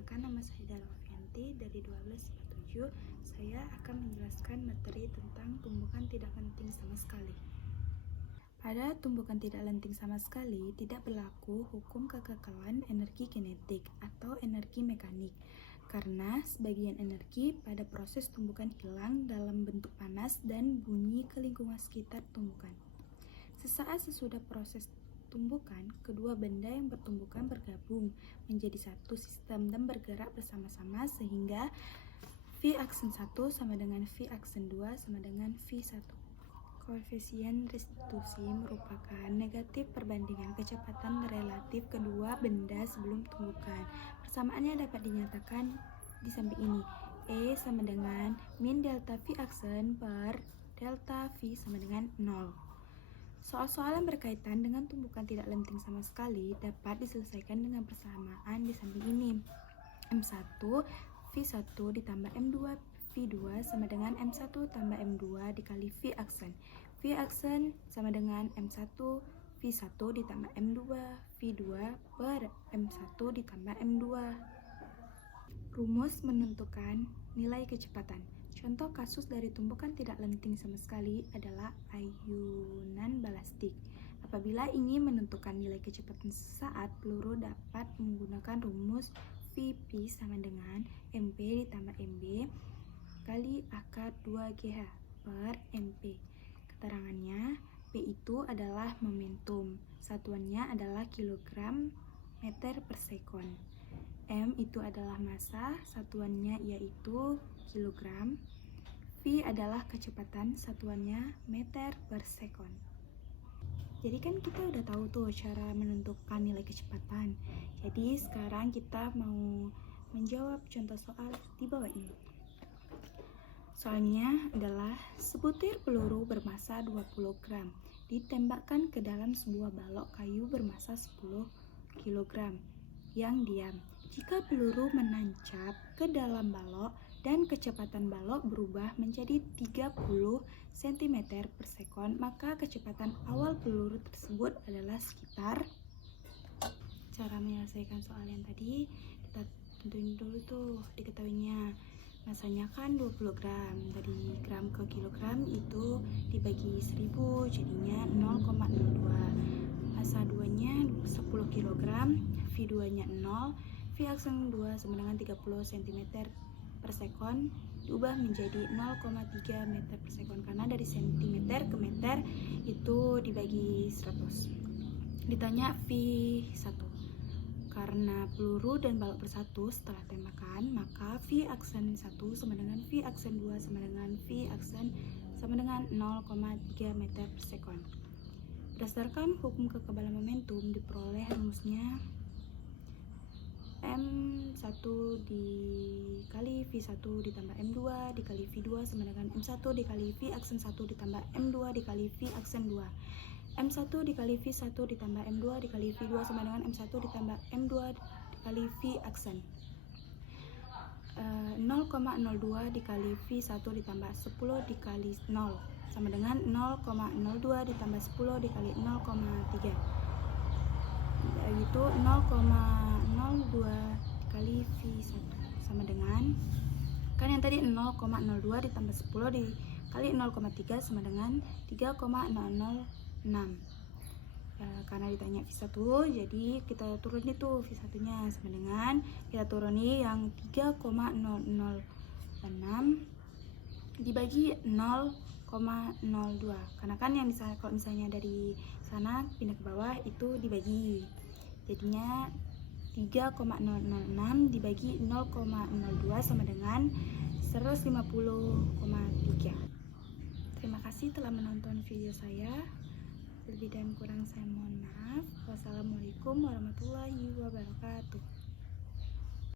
Perkenalkan, nama saya Dara Novianti dari 1247. Saya akan menjelaskan materi tentang tumbukan tidak lenting sama sekali. Pada tumbukan tidak lenting sama sekali, tidak berlaku hukum kekekalan energi kinetik atau energi mekanik, karena sebagian energi pada proses tumbukan hilang dalam bentuk panas dan bunyi ke lingkungan sekitar tumbukan. Sesaat sesudah proses tumbukan, kedua benda yang bertumbukan bergabung menjadi satu sistem dan bergerak bersama-sama sehingga V aksen 1 sama dengan V aksen 2 sama dengan V1. Koefisien restitusi merupakan negatif perbandingan kecepatan relatif kedua benda sebelum tumbukan. Persamaannya dapat dinyatakan di samping ini. E sama dengan min delta V aksen per delta V sama dengan 0. Soal-soal yang berkaitan dengan tumbukan tidak lenting sama sekali dapat diselesaikan dengan persamaan di samping ini. M1 V1 ditambah M2 V2 sama dengan M1 tambah M2 dikali V aksen. V aksen sama dengan M1 V1 ditambah M2 V2 per M1 ditambah M2. Rumus menentukan nilai kecepatan. Contoh kasus dari tumbukan tidak lenting sama sekali adalah ayunan balastik. Apabila ingin menentukan nilai kecepatan sesaat, peluru dapat menggunakan rumus Vp sama dengan Mp ditambah Mb kali akar 2GH per Mp. Keterangannya, P itu adalah momentum, satuannya adalah kilogram meter per sekon. M itu adalah massa, satuannya yaitu kilogram. V adalah kecepatan, satuannya meter per sekon. Jadi kan kita udah tahu tuh cara menentukan nilai kecepatan. Jadi sekarang kita mau menjawab contoh soal di bawah ini. Soalnya adalah sebutir peluru bermassa 20 gram ditembakkan ke dalam sebuah balok kayu bermassa 10 kg yang diam. Jika peluru menancap ke dalam balok dan kecepatan balok berubah menjadi 30 cm per sekon, maka kecepatan awal peluru tersebut adalah sekitar. Cara menyelesaikan soal yang tadi, kita tentuin dulu tuh diketahuinya. Masanya kan 20 gram, dari gram ke kilogram itu dibagi 1000, jadinya 0,02. Massa 2-nya 10 kg, V2-nya 0, V aksen 2 sama dengan 30 cm per sekon diubah menjadi 0,3 meter per sekon, karena dari cm ke meter itu dibagi 100. Ditanya V1. Karena peluru dan balok bersatu setelah tembakan, maka V aksen 1 sama dengan V aksen 2 sama dengan V aksen sama dengan 0,3 meter per sekon. Berdasarkan hukum kekebalan momentum diperoleh rumusnya M1 dikali V1 ditambah M2 dikali V2 sama dengan M1 dikali V aksen 1 ditambah M2 dikali V aksen 2. M1 dikali V1 ditambah M2 dikali V2 sama dengan M1 ditambah M2 dikali V aksen. 0,02 dikali V1 ditambah 10 dikali 0 sama dengan 0,02 ditambah 10 dikali 0,3. Yaitu 0,02 kali V1 sama dengan, kan yang tadi 0,02 ditambah 10 dikali 0,3 sama dengan 3,006. Karena ditanya V1, jadi kita turuni tuh V1 nya sama dengan, kita turuni yang 3,006 dibagi 0,02, karena kan yang kalau misalnya dari sana pindah ke bawah itu dibagi, jadinya 3,006 dibagi 0,02 sama dengan 150,3. Terima kasih telah menonton video saya. Lebih dan kurang saya mohon maaf. Wassalamualaikum warahmatullahi wabarakatuh.